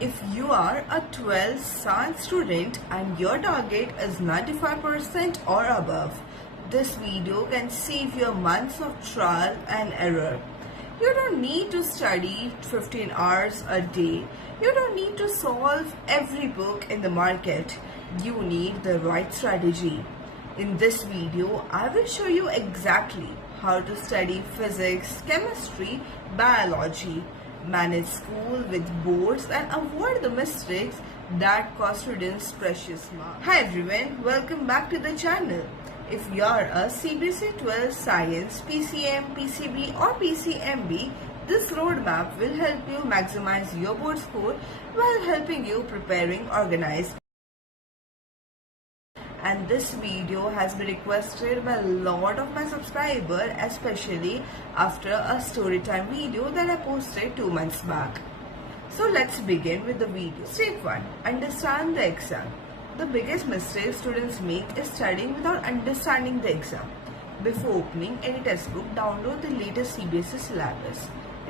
If you are a 12th science student and your target is 95% or above, this video can save you months of trial and error. You don't need to study 15 hours a day. You don't need to solve every book in the market. You need the right strategy. In this video, I will show you exactly how to study physics, chemistry, biology, manage school with boards and avoid the mistakes that cost students precious marks. Hi everyone, welcome back to the channel. If you are a CBSE 12 Science, PCM, PCB or PCMB, this roadmap will help you maximize your board score while helping you preparing organized. And this video has been requested by a lot of my subscribers, especially after a story time video that I posted 2 months back. So let's begin with the video. Step 1. Understand the exam. The biggest mistake students make is studying without understanding the exam. Before opening any textbook, download the latest CBSE syllabus.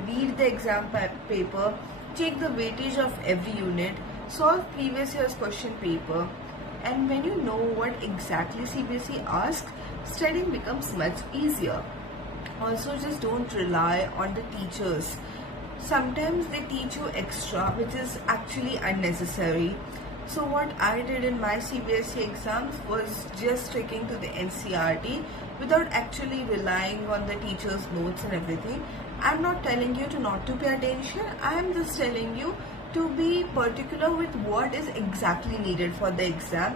Read the exam paper, check the weightage of every unit, solve previous year's question paper. And when you know what exactly CBSE asks, studying becomes much easier. Also, just don't rely on the teachers. Sometimes they teach you extra, which is actually unnecessary. So what I did in my CBSE exams was just sticking to the NCERT without actually relying on the teacher's notes and everything. I'm not telling you to not to pay attention. I'm just telling you to be particular with what is exactly needed for the exam,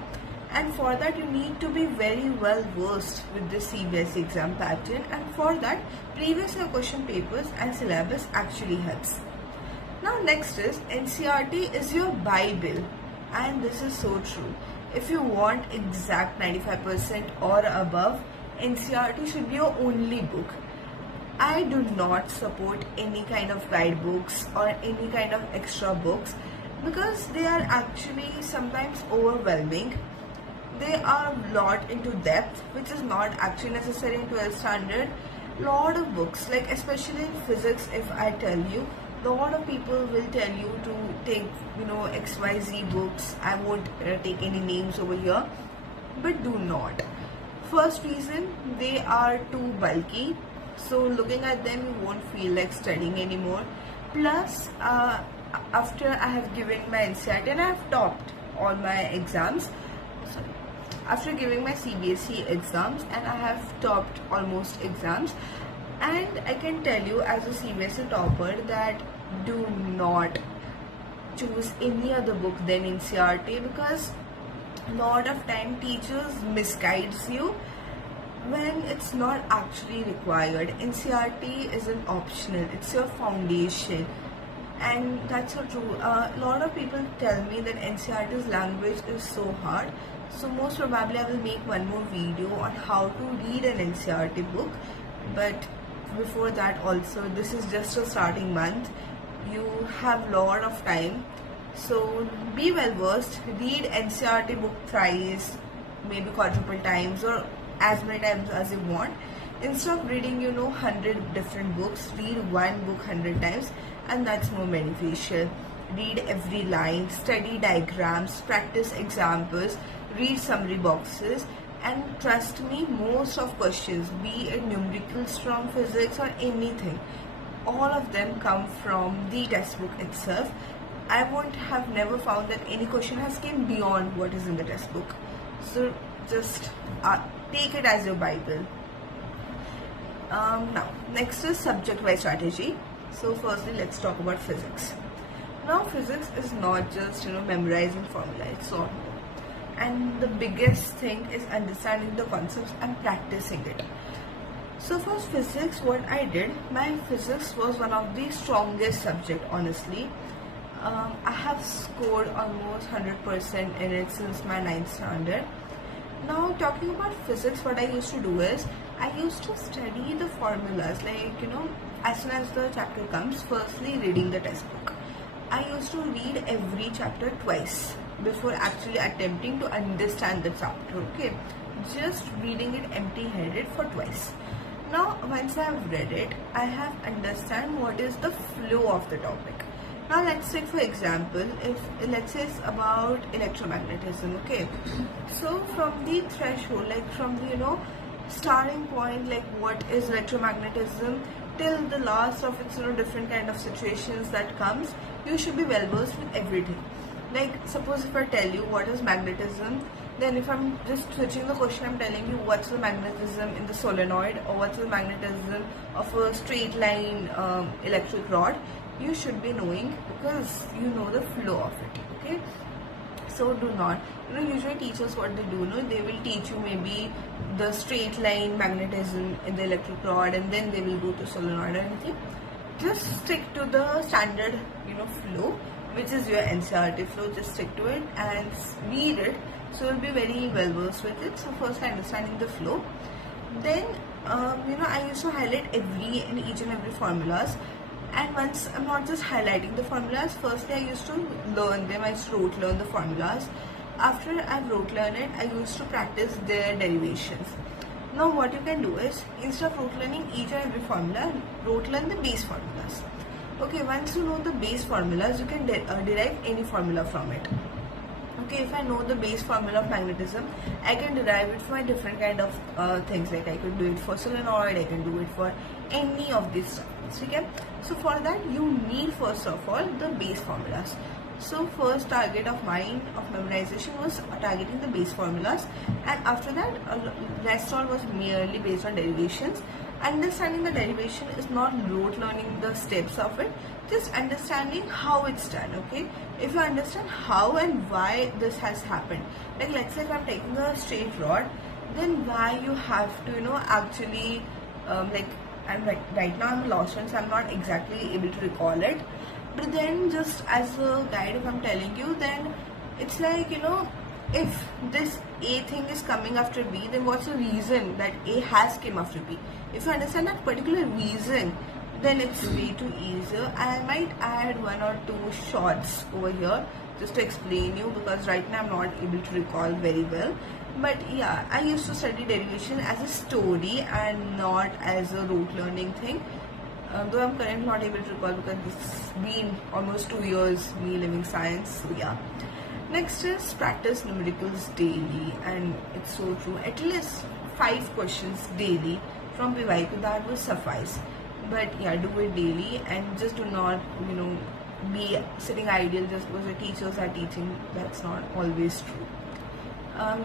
and for that you need to be very well versed with the CBSE exam pattern, and for that previous year question papers and syllabus actually helps. Now next is NCERT is your Bible, and this is so true. If you want exact 95% or above, NCERT should be your only book. I do not support any kind of guidebooks or any kind of extra books because they are actually sometimes overwhelming. They are a lot into depth, which is not actually necessary in 12th standard. Lot of books, like especially in physics, if I tell you, a lot of people will tell you to take XYZ books. I won't take any names over here, but do not. First reason, they are too bulky. So looking at them, you won't feel like studying anymore. Plus, after I have given my NCERT and I have topped all my exams, after giving my CBSE exams and I have topped almost exams, and I can tell you as a CBSE topper that do not choose any other book than NCERT, because a lot of time teachers misguides you when it's not actually required. NCERT isn't optional, it's your foundation, and that's so true. A lot of people tell me that NCERT's language is so hard, so most probably I will make one more video on how to read an NCERT book. But before that also, this is just a starting month, you have a lot of time, so be well versed. Read NCERT book thrice, maybe quadruple times, or as many times as you want. Instead of reading 100 different books, read one book 100 times, and that's more beneficial. Read every line, study diagrams, practice examples, read summary boxes, and trust me, most of questions, be it numericals from physics or anything, all of them come from the textbook itself. I won't have never found that any question has came beyond what is in the textbook. So just take it as your Bible. Now next is subject-wise strategy. So firstly, let's talk about physics. Now physics is not just memorizing formula, it's a lot more. And the biggest thing is understanding the concepts and practicing it. So for physics, what I did, my physics was one of the strongest subject, honestly. I have scored almost 100% in it since my 9th standard. Now talking about physics, what I used to do is, I used to study the formulas, like as soon as the chapter comes, firstly reading the textbook. I used to read every chapter twice before actually attempting to understand the chapter, okay? Just reading it empty-headed for twice. Now once I have read it, I have understand what is the flow of the topic. Now let's take for example, if let's say it's about electromagnetism, okay? So from the threshold, like from the starting point, like what is electromagnetism, till the last of its different kind of situations that comes, you should be well versed with everything. Like suppose if I tell you what is magnetism, then if I'm just switching the question, I'm telling you what's the magnetism in the solenoid or what's the magnetism of a straight line electric rod, you should be knowing because you know the flow of it, okay? So do not, usually teachers what they do, they will teach you maybe the straight line magnetism in the electric rod and then they will go to solenoid or anything. Just stick to the standard, flow, which is your NCERT flow. Just stick to it and read it, so you'll be very well versed with it. So first understanding the flow, then I used to highlight each and every formulas. And once I'm not just highlighting the formulas, firstly I used to learn them. I used to rote learn the formulas. After I rote learn it, I used to practice their derivations. Now what you can do is, instead of rote learning each and every formula, rote learn the base formulas. Okay, once you know the base formulas, you can derive any formula from it. Okay, if I know the base formula of magnetism, I can derive it for a different kind of things. Like I could do it for solenoid, I can do it for any of these stuff. Okay, so for that you need first of all the base formulas. So first target of mine of memorization was targeting the base formulas, and after that rest all was merely based on derivations. Understanding the derivation is not rote learning the steps of it, just understanding how it's done. Okay, if you understand how and why this has happened, like let's say if I'm taking a straight rod, then why you have to actually right now I'm lost and so I'm not exactly able to recall it, but then just as a guide, if I'm telling you, then it's like if this A thing is coming after B, then what's the reason that A has came after B? If you understand that particular reason, then it's way too easier. I might add one or two shots over here just to explain you, because right now I'm not able to recall very well. But yeah, I used to study derivation as a story and not as a rote learning thing. Though I'm currently not able to recall because it's been almost 2 years me living science. So yeah. Next is practice numericals daily, and it's so true. At least 5 questions daily from PYQ, that will suffice. But yeah, do it daily and just do not be sitting idle just because the teachers are teaching. That's not always true.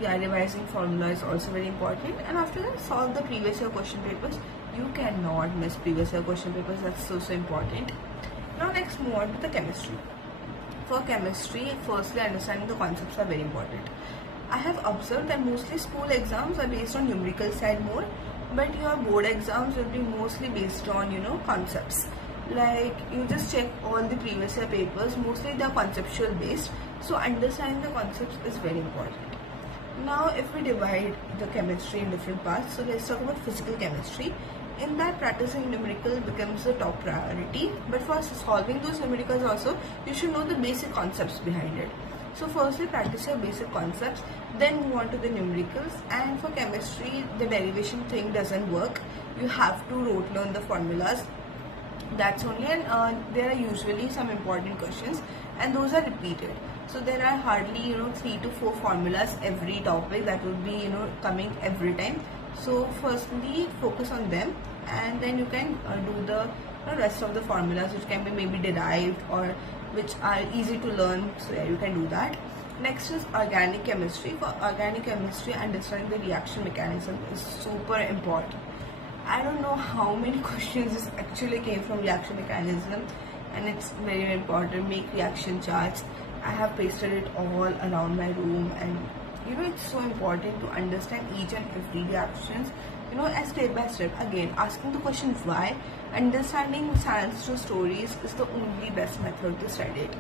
Yeah, revising formula is also very important, and after that solve the previous year question papers. You cannot miss previous year question papers. That's so important. Now next move on to the chemistry. For chemistry, firstly understanding the concepts are very important. I have observed that mostly school exams are based on numerical side more, but your board exams will be mostly based on concepts. Like you just check all the previous year papers, mostly they are conceptual based, so understanding the concepts is very important. Now if we divide the chemistry in different parts, so let's talk about physical chemistry. In that, practicing numerical becomes the top priority, but for solving those numericals also, you should know the basic concepts behind it. So firstly practice your basic concepts, then move on to the numericals. And for chemistry, the derivation thing doesn't work. You have to rote learn the formulas. That's only, and there are usually some important questions and those are repeated. So there are hardly 3 to 4 formulas every topic that would be coming every time. So firstly focus on them, and then you can do the rest of the formulas which can be maybe derived or which are easy to learn. So yeah, you can do that. Next is organic chemistry. For organic chemistry, understanding the reaction mechanism is super important. I don't know how many questions actually came from reaction mechanism, and it's very important. Make reaction charts. I have pasted it all around my room, and it's so important to understand each and every reactions, as step by step. Again, asking the question why, understanding science through stories is the only best method to study it.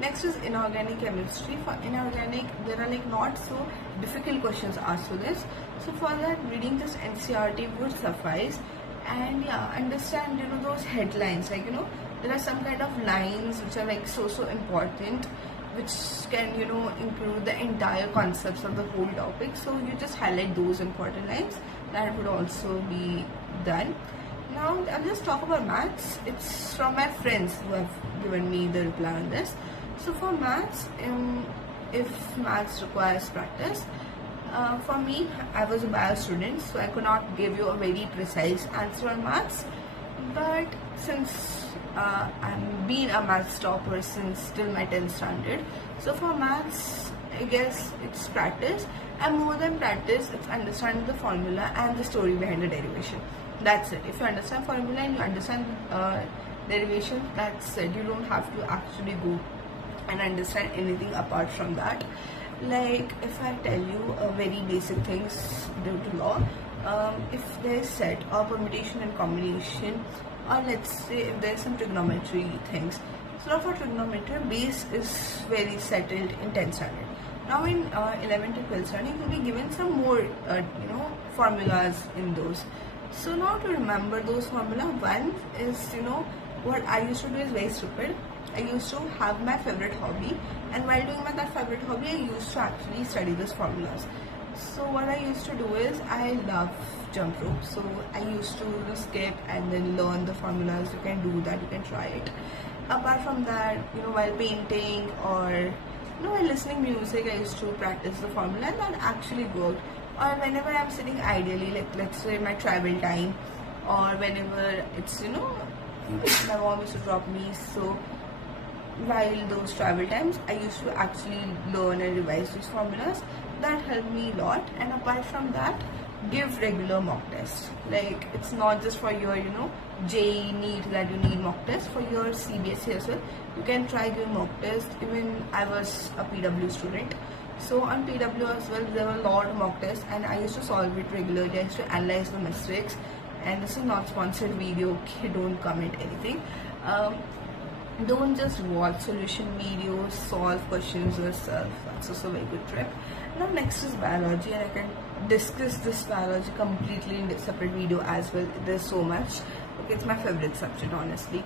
Next is inorganic chemistry. For inorganic, there are not so difficult questions asked for this. So for that, reading this NCERT would suffice. And yeah, understand those headlines, like there are some kind of lines which are so important, which can include the entire concepts of the whole topic. So you just highlight those important lines. That would also be done. Now I'll just talk about maths. It's from my friends who have given me the reply on this. So for maths, if maths requires practice, for me, I was a bio student, so I could not give you a very precise answer on maths. But since I've been a maths topper since till my 10th standard, so for maths, I guess it's practice, and more than practice, it's understanding the formula and the story behind the derivation. That's it. If you understand formula and you understand derivation, that's it. You don't have to actually go and understand anything apart from that. Like if I tell you very basic things due to law, if there's set or permutation and combination, or let's say if there's some trigonometry things, so for trigonometry, base is very settled in 10th standard. Now in 11th to 12th standard, you'll be given some more formulas in those. So now to remember those formula, one is, what I used to do is very stupid. I used to have my favorite hobby, and while doing that favorite hobby, I used to actually study these formulas. So what I used to do is, I love jump rope, so I used to skip and then learn the formulas. You can do that, you can try it. Apart from that, while painting or while listening music, I used to practice the formula, and that actually worked. Or whenever I'm sitting ideally, like let's say my travel time, or whenever it's my mom used to drop me, so while those travel times, I used to actually learn and revise these formulas. That helped me a lot. And apart from that, give regular mock tests. Like it's not just for your JEE NEET that you need mock tests. For your CBSE as well, you can try giving mock tests. Even I was a PW student, so on PW as well, there were a lot of mock tests, and I used to solve it regularly. I used to analyze the mistakes. And this is not sponsored video, okay? Don't comment anything. Don't just watch solution videos, solve questions yourself. That's also a very good trip. Now next is biology, and I can discuss this biology completely in a separate video as well. There's so much. Okay, it's my favorite subject, honestly.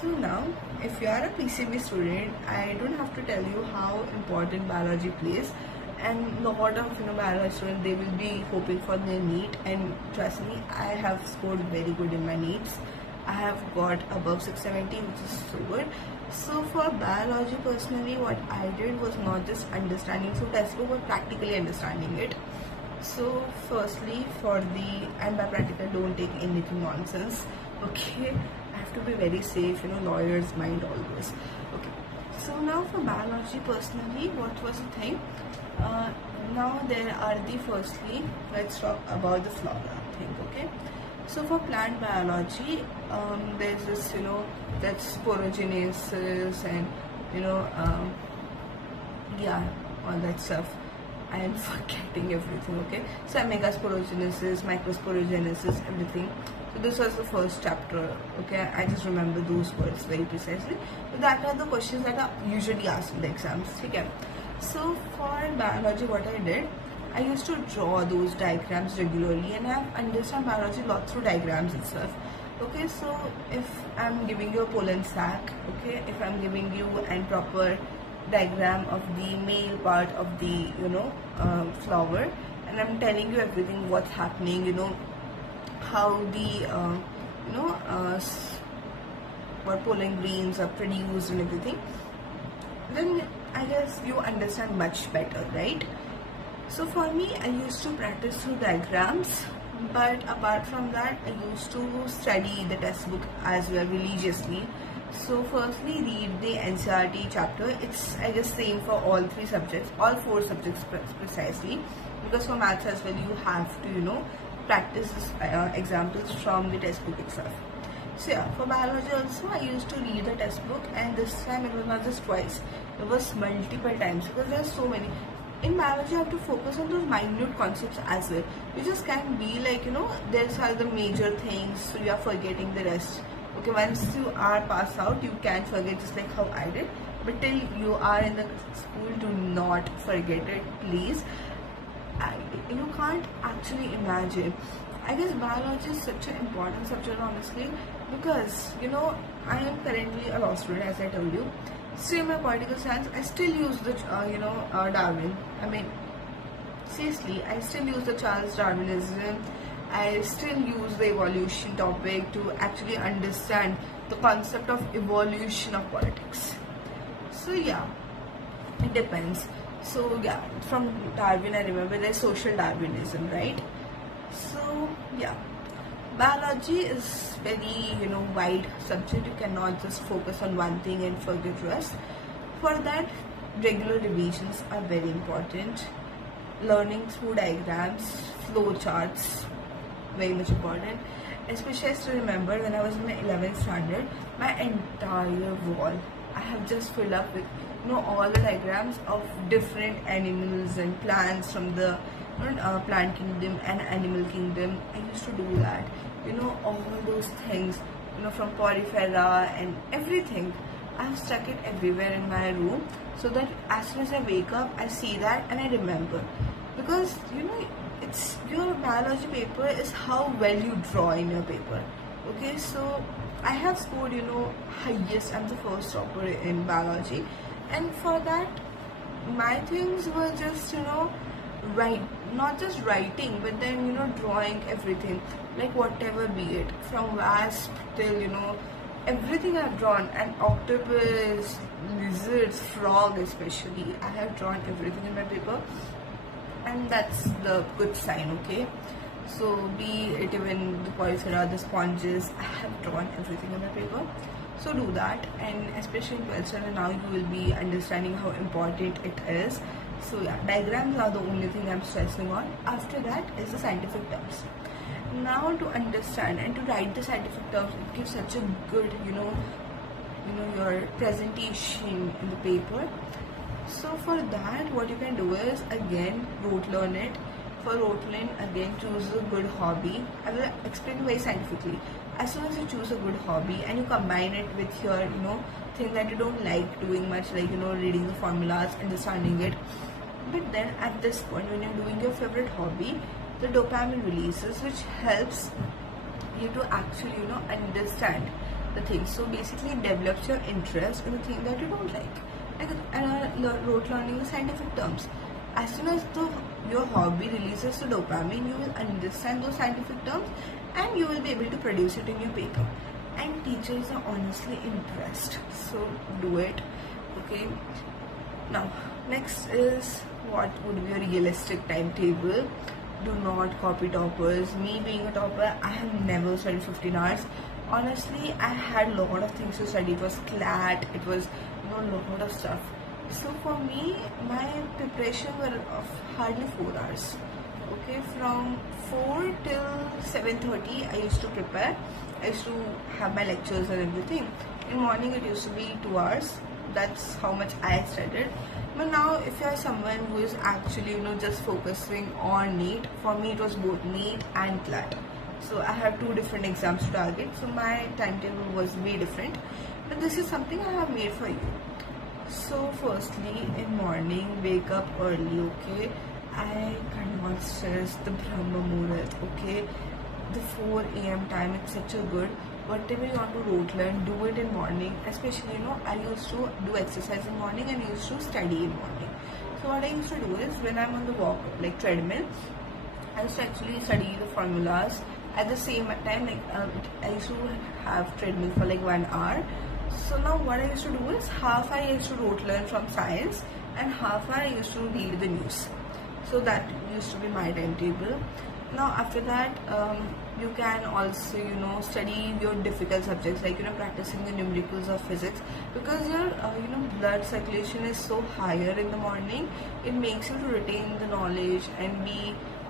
So now, if you are a PCB student, I don't have to tell you how important biology plays. And a lot of biology students, they will be hoping for their NEET, and trust me, I have scored very good in my NEETs. I have got above 670, which is so good. So for biology personally, what I did was not just understanding through textbook, but practically understanding it. So firstly, and by practical, don't take anything nonsense, okay? I have to be very safe, lawyer's mind always. Okay, so now for biology personally, what was the thing? Now there are firstly, let's talk about the flora thing, okay? So for plant biology, there's this, that's sporogenesis and, all that stuff. I am forgetting everything, okay? So megasporogenesis, microsporogenesis, everything. So this was the first chapter, okay? I just remember those words very precisely. So that are the questions that are usually asked in the exams, okay? So for biology, what I did, I used to draw those diagrams regularly, and I understand biology a lot through diagrams itself. Okay, so if I'm giving you a pollen sac, okay, if I'm giving you a proper diagram of the male part of the flower, and I'm telling you everything what's happening, how the what pollen grains are produced and everything, then I guess you understand much better, right? So for me, I used to practice through diagrams, but apart from that, I used to study the textbook as well religiously. So firstly, read the NCERT chapter. It's, I guess, same for all three subjects, all four subjects precisely, because for maths as well, you have to, practice examples from the textbook itself. So yeah, for biology also, I used to read the textbook, and this time it was not just twice, it was multiple times, because there are so many. In biology, you have to focus on those minute concepts as well. You just can't be like, these are the major things, so you are forgetting the rest. Okay, once you are passed out, you can't forget, just like how I did. But till you are in the school, do not forget it, please. You can't actually imagine. I guess biology is such an important subject, honestly, because, I am currently a law student, as I told you. So in my political science, I still use the, Darwin. I mean, seriously, I still use the Charles Darwinism, I still use the evolution topic to actually understand the concept of evolution of politics. So yeah, it depends. So yeah, from Darwin I remember there's social Darwinism, right? So yeah, biology is very wide subject. You cannot just focus on one thing and forget rest. For that, regular revisions are very important. Learning through diagrams, flow charts, very much important. Especially I still remember when I was in my 11th standard, my entire wall I have just filled up with all the diagrams of different animals and plants from the plant kingdom and animal kingdom. I used to do that, all those things, from porifera and everything. I've stuck it everywhere in my room so that as soon as I wake up, I see that and I remember. Because it's your biology paper is how well you draw in your paper. Okay, so I have scored highest. I'm the first topper in biology, and for that my things were just write, not just writing, but then drawing everything, like whatever be it, from wasp till everything I've drawn, and octopus, lizards, frog especially. I have drawn everything in my paper, and that's the good sign. Okay, so be it even the porifera, the sponges, I have drawn everything in my paper. So do that, and especially in 12th standard now you will be understanding how important it is. So yeah, diagrams are the only thing I'm stressing on. After that is the scientific terms. Now to understand and to write the scientific terms, it gives such a good your presentation in the paper. So for that, what you can do is again rote learn it. For rote learn, again choose a good hobby. I will explain you very scientifically. As soon as you choose a good hobby and you combine it with your thing that you don't like doing much, like reading the formulas, understanding it. But then at this point, when you're doing your favorite hobby, the dopamine releases, which helps you to actually understand the thing. So basically it develops your interest in the thing that you don't like rote learning the scientific terms. As soon as your hobby releases the dopamine, you will understand those scientific terms and you will be able to produce it in your paper, and teachers are honestly impressed. So do it. Okay, now next is what would be a realistic timetable. Do not copy toppers. Me being a topper, I have never studied 15 hours. Honestly, I had a lot of things to study. It was CLAT, it was a lot of stuff. So for me, my preparation were of hardly 4 hours. Okay, from 4 till 7:30 I used to prepare. I used to have my lectures and everything. In morning it used to be 2 hours. That's how much I studied. But now if you are someone who is actually just focusing on NEET, for me it was both NEET and CLAT. So I have 2 different exams to target. So my timetable was way different. But this is something I have made for you. So firstly, in morning, wake up early, okay? I cannot stress the Brahma Muhurat, okay? The 4 a.m. time, it's such a good. Whatever you want to rote learn, do it in morning. Especially, I used to do exercise in morning and used to study in morning. So what I used to do is, when I'm on the walk, like treadmill, I used to actually study the formulas. At the same time, I used to have treadmill for like 1 hour. So now what I used to do is, half I used to rote learn from science and half I used to read the news. So that used to be my timetable. Now after that, you can also study your difficult subjects, like practicing the numericals of physics, because your blood circulation is so higher in the morning. It makes you to retain the knowledge and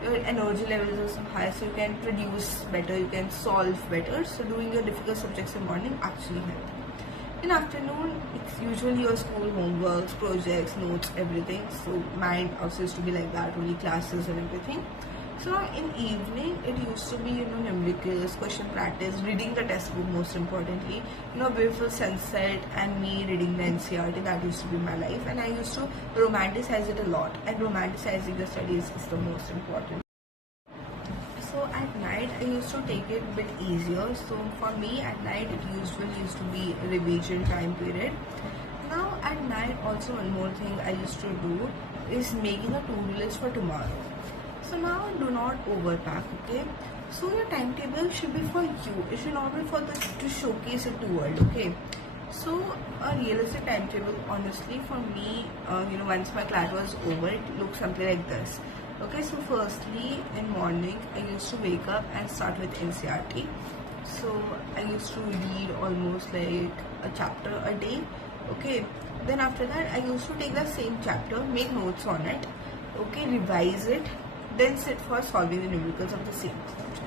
your energy levels are so high, so you can produce better, you can solve better. So doing your difficult subjects in morning actually helps. In afternoon, it's usually your school homeworks, projects, notes, everything. So mine also used to be like that, only classes and everything. So in evening, it used to be numericals, question practice, reading the test book most importantly, beautiful sunset and me reading the NCERT. That used to be my life, and I used to romanticize it a lot, and romanticizing the studies is the most important. So at night I used to take it a bit easier. So for me at night it usually used to be a revision time period. Now at night also one more thing I used to do is making a to-do list for tomorrow. So now do not overpack, okay? So your timetable should be for you. It should not be for to showcase it to world. Okay. So a realistic timetable, honestly, for me, once my class was over, it looked something like this. Okay, so firstly, in morning, I used to wake up and start with NCERT. So I used to read almost like a chapter a day. Okay, then after that, I used to take the same chapter, make notes on it. Okay, revise it, then sit for solving the numericals of the same subject.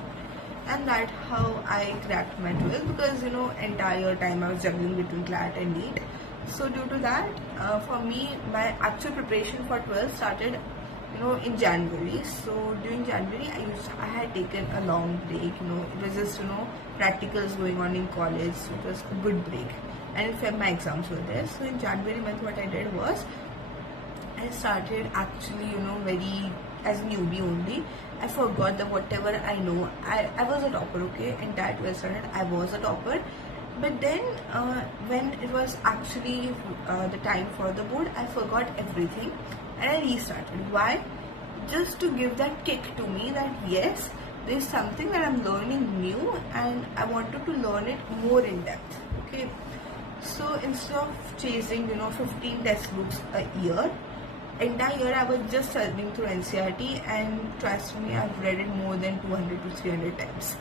And that's how I cracked my 12th, because entire time I was juggling between CLAT and NEET. So due to that, for me, my actual preparation for 12th started in January. So during January, I had taken a long break. It was just practicals going on in college, so it was a good break. And in Feb my exams were there. So in January month, what I did was I started actually very as a newbie only. I forgot that whatever I know, I was a topper, okay? In that 12th standard, I was a topper. But then when it was actually the time for the board, I forgot everything and I restarted. Why? Just to give that kick to me that yes, there's something that I'm learning new and I wanted to learn it more in depth, okay? So instead of chasing 15 textbooks a year, entire year I was just studying through NCERT, and trust me, I've read it more than 200 to 300 times.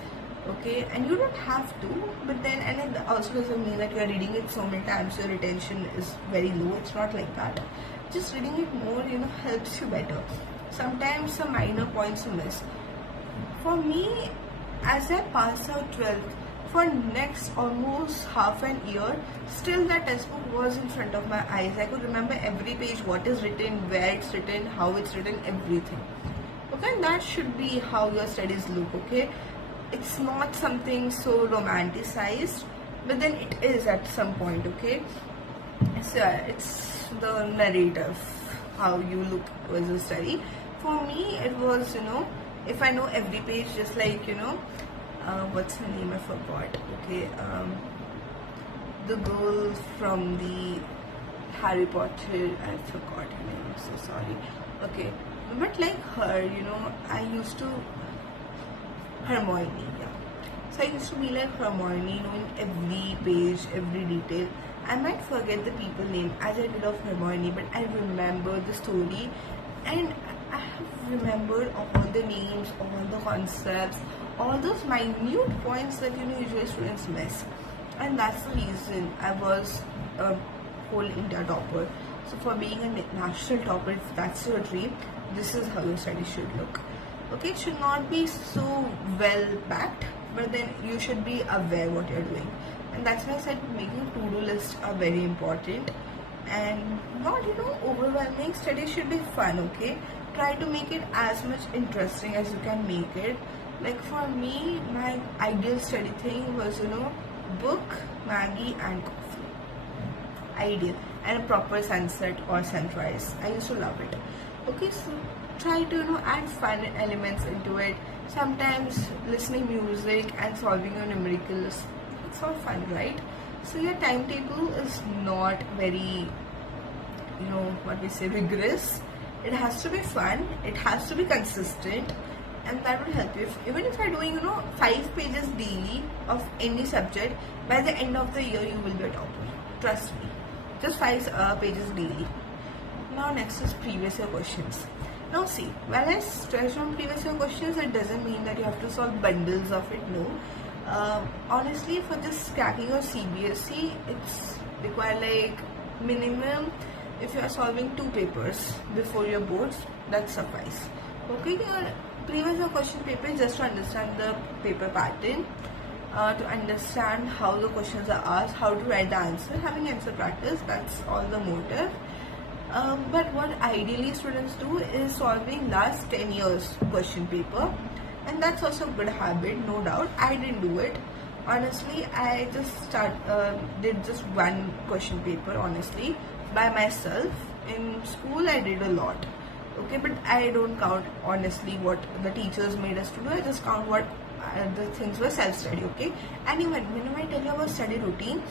Okay, and you don't have to, but then, and it also doesn't mean that you are reading it so many times your retention is very low. It's not like that. Just reading it more helps you better. Sometimes some minor points you miss. For me, as I passed out 12th, for next almost half an year, still that textbook was in front of my eyes. I could remember every page, what is written, where it's written, how it's written, everything. Okay, and that should be how your studies look, okay? It's not something so romanticized, but then it is at some point, okay? So yeah, it's the narrative, how you look towards the study. For me, it was, if I know every page, just like, what's her name? I forgot. Okay, the girl from the Harry Potter. I forgot her name. I'm so sorry. Okay, but like her, I used to Hermione. Yeah. So I used to be like Hermione, knowing every page, every detail. I might forget the people name as I did of Hermione, but I remember the story, and I have remembered all the names, all the concepts, all those minute points that usually students miss. And that's the reason I was a whole India topper. So for being a national topper, if that's your dream, this is how your study should look. Okay, it should not be so well packed, but then you should be aware what you're doing. And that's why I said making to-do lists are very important, and not overwhelming. Study should be fun, okay? Try to make it as much interesting as you can make it. Like for me, my ideal study thing was book, Maggie and coffee. Ideal. And a proper sunset or sunrise. I used to love it. Okay, so try to add fun elements into it. Sometimes listening music and solving your numericals, it's all fun, right? So your timetable is not very what we say, rigorous. It has to be fun, it has to be consistent, and that will help you. Even if you're doing 5 pages daily of any subject, by the end of the year you will be a topper. Trust me. Just 5 pages daily. Now next is previous year questions. Now see, when I stress on previous year questions, it doesn't mean that you have to solve bundles of it, no. Honestly, for just cracking your CBSE, it's require like minimum, if you are solving 2 papers before your boards, that suffice. Okay, your previous year question paper is just to understand the paper pattern, to understand how the questions are asked, how to write the answer, having answer practice, that's all the motive. But what ideally students do is solving last 10 years question paper, and that's also a good habit, no doubt. I didn't do it. Honestly, I just did just 1 question paper, honestly, by myself. In school, I did a lot. Okay, but I don't count, honestly, what the teachers made us to do. I just count what the things were self-study, okay? And even whenever I tell you about study routine,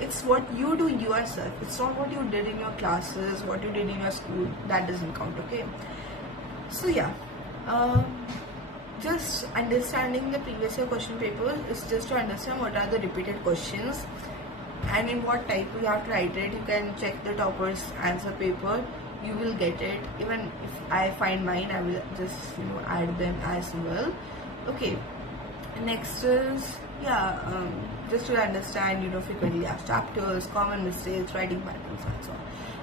it's what you do yourself. It's not what you did in your classes, what you did in your school. That doesn't count, okay? So yeah, just understanding the previous year question papers is just to understand what are the repeated questions and in what type you have to write it. You can check the topper's answer paper, you will get it. Even if I find mine, I will just add them as well. Okay, next is just to understand frequently asked chapters, common mistakes, writing patterns and so on.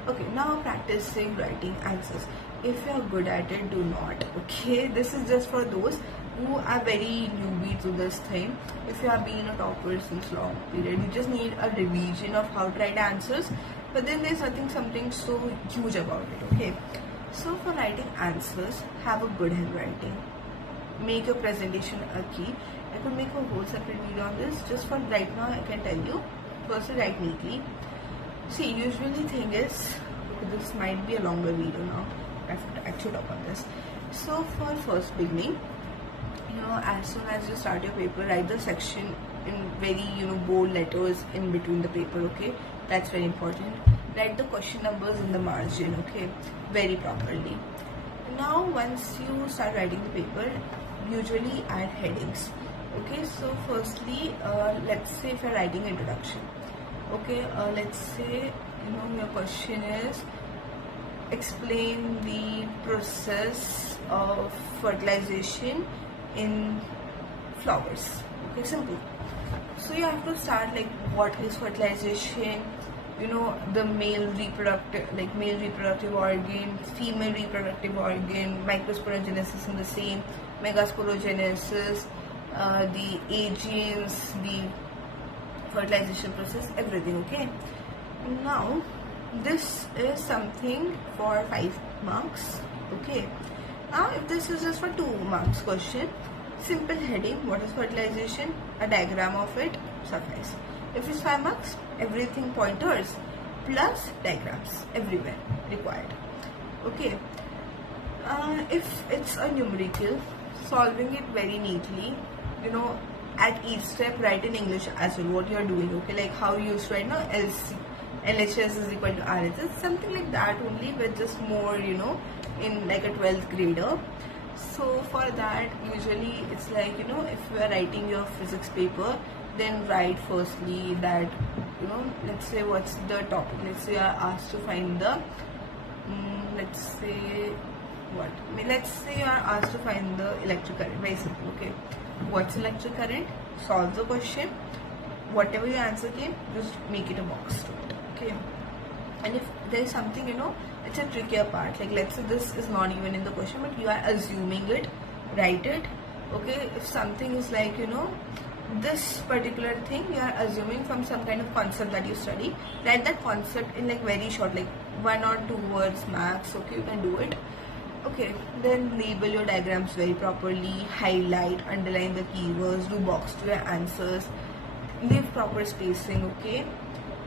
Okay, now practicing writing answers. If you are good at it, do not. Okay, this is just for those who are very newbie to this thing. If you have been a topper since long period, you just need a revision of how to write answers, but then there's something so huge about it. Okay, so for writing answers, have a good handwriting, make your presentation a key. I could make a whole separate video on this. Just for right now, I can tell you, firstly, write neatly. See, usually thing is, this might be a longer video now, I have to actually talk on this. So for first beginning, as soon as you start your paper, write the section in very bold letters in between the paper. Okay, that's very important. Write the question numbers in the margin, okay, very properly. Now once you start writing the paper, usually add headings. Okay, so firstly, let's say if you're writing introduction, okay, let's say your question is explain the process of fertilization in flowers. Okay, simple. So you have to start like what is fertilization, the male reproductive organ, female reproductive organ, microsporogenesis in the same, megasporogenesis, the agents, the fertilization process, everything. Okay, now this is something for 5 marks. Okay, now if this is just for 2 marks question, simple heading, what is fertilization, a diagram of it, suffice. If it's 5 marks, everything pointers plus diagrams everywhere required. Okay, if it's a numerical, solving it very neatly, at each step write in English as well what you are doing. Okay, like how you used to write now, LHS is equal to RHS, something like that only, but just more in like a 12th grader. So for that, usually it's like if you are writing your physics paper, then write firstly that let's say what's the topic. Let's say you are asked to find the let's say you are asked to find the electric current. Very simple. Okay, what's electric current? Solve the question, whatever your answer came, just make it a box to it. Okay, and if there is something it's a trickier part, like let's say this is not even in the question but you are assuming it, write it. Okay, if something is like this particular thing you are assuming from some kind of concept that you study, write that concept in like very short, like 1 or 2 words max. Okay, you can do it. Okay, then label your diagrams very properly, highlight, underline the keywords, do box to your answers, leave proper spacing. Okay,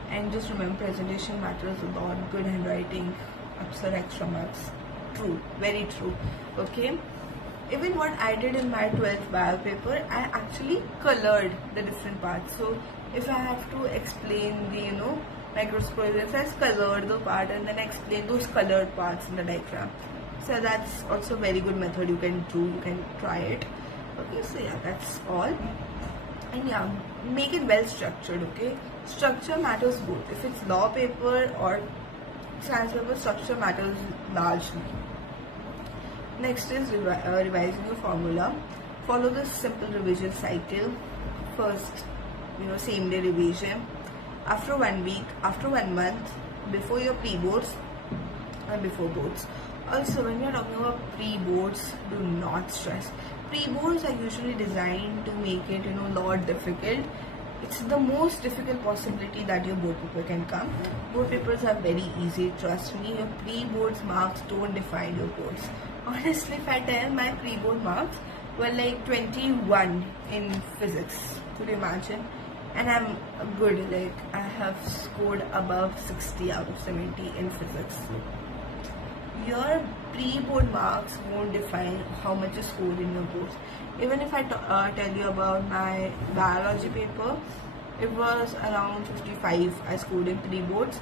and just remember presentation matters a lot. Good handwriting ups or extra marks. True, very true. Okay, even what I did in my 12th bio paper, I actually colored the different parts. So if I have to explain the microspheres, I colored the part and then explain those colored parts in the diagram. So that's also a very good method you can do. You can try it. Okay, so yeah, that's all. And yeah, make it well structured. Okay, structure matters both. If it's law paper or science paper, structure matters largely. Next is revising your formula. Follow the simple revision cycle. First, same day revision. After 1 week, after 1 month, before your pre-boards and before boards. Also, when we are talking about pre-boards, do not stress. Pre-boards are usually designed to make it a lot difficult. It's the most difficult possibility that your board paper can come. Board papers are very easy, trust me. Your pre-boards marks don't define your boards. Honestly, if I tell, my pre-board marks were like 21 in physics. Could you imagine? And I'm good, like I have scored above 60 out of 70 in physics. Your pre-board marks won't define how much you scored in your boards. Even if I tell you about my biology paper, it was around 55 I scored in pre-boards.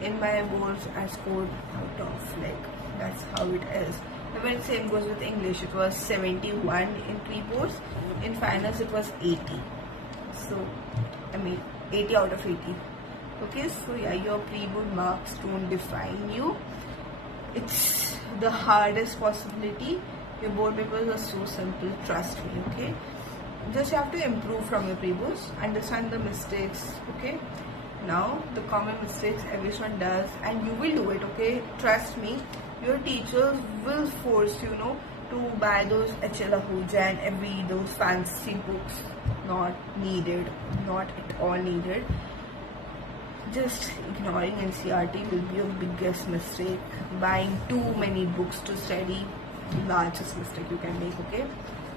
In my boards I scored out of, like, that's how it is. Even same goes with English. It was 71 in pre-boards. In finals it was 80. So I mean 80 out of 80. Okay, so yeah, your pre-board marks don't define you. It's the hardest possibility. Your board papers are so simple, trust me. Okay, just you have to improve from your pre-boards, understand the mistakes. Okay, now the common mistakes everyone does, and you will do it. Okay, trust me, your teachers will force you know to buy those HL Ahuja and read those fancy books. Not needed, not at all needed. Just ignoring NCERT will be your biggest mistake. Buying too many books to study, largest mistake you can make. Okay,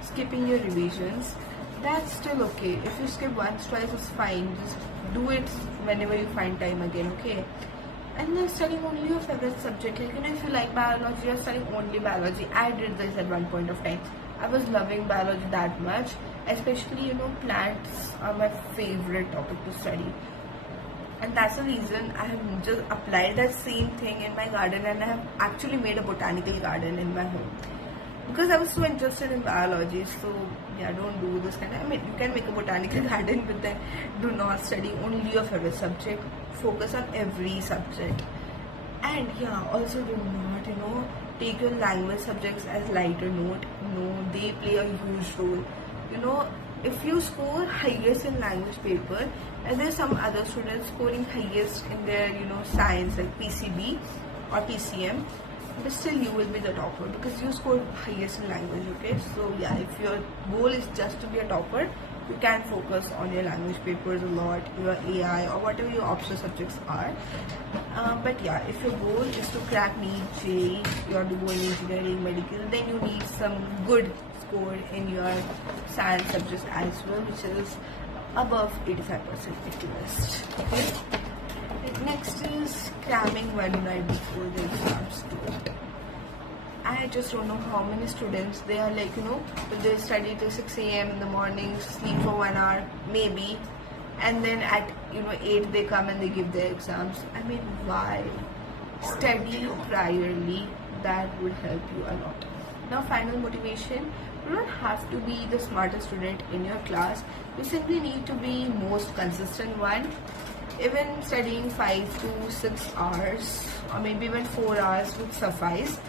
skipping your revisions, that's still okay. If you skip once, twice, it's fine. Just do it whenever you find time again. Okay, and then studying only your favorite subject. Like, you know, if you like biology, you're studying only biology. I did this at one point of time. I was loving biology that much, especially you know plants are my favorite topic to study. And that's the reason I have just applied that same thing in my garden, and I have actually made a botanical garden in my home because I was so interested in biology. So yeah, don't do this kind of, I mean, you can make a botanical garden, but then do not study only your favorite subject. Focus on every subject. And yeah, also do not, you know, take your language subjects as lighter note. No, they play a huge role. You know, if you score highest in language paper, and there's some other students scoring highest in their, you know, science like PCB or PCM, but still you will be the topper because you scored highest in language. Okay, so yeah, if your goal is just to be a topper, you can focus on your language papers a lot, your AI or whatever your optional subjects are. But yeah, if your goal is to crack NEET, JEE, you are doing engineering, medical, then you need some good score in your science subjects as well, which is above 85% at least. Okay. Next is cramming one night before the exams. I just don't know how many students they are like, you know, they study till 6 a.m. in the morning, sleep for 1 hour maybe, and then at 8 they come and they give their exams. I mean, why? Study priorly, that would help you a lot. Now, final motivation. You don't have to be the smartest student in your class. You simply need to be most consistent one. Even studying 5 to 6 hours or maybe even 4 hours would suffice.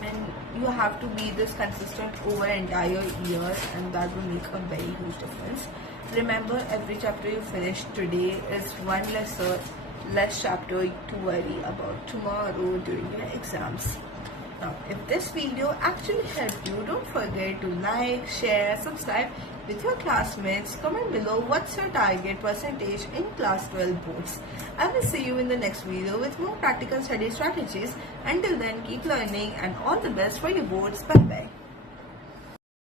And you have to be this consistent over entire year, and that will make a very huge difference. Remember, every chapter you finish today is one less chapter to worry about tomorrow during your exams. Now, if this video actually helped you, don't forget to like, share, subscribe with your classmates. Comment below what's your target percentage in class 12 boards. I will see you in the next video with more practical study strategies. Until then, keep learning and all the best for your boards. Bye bye.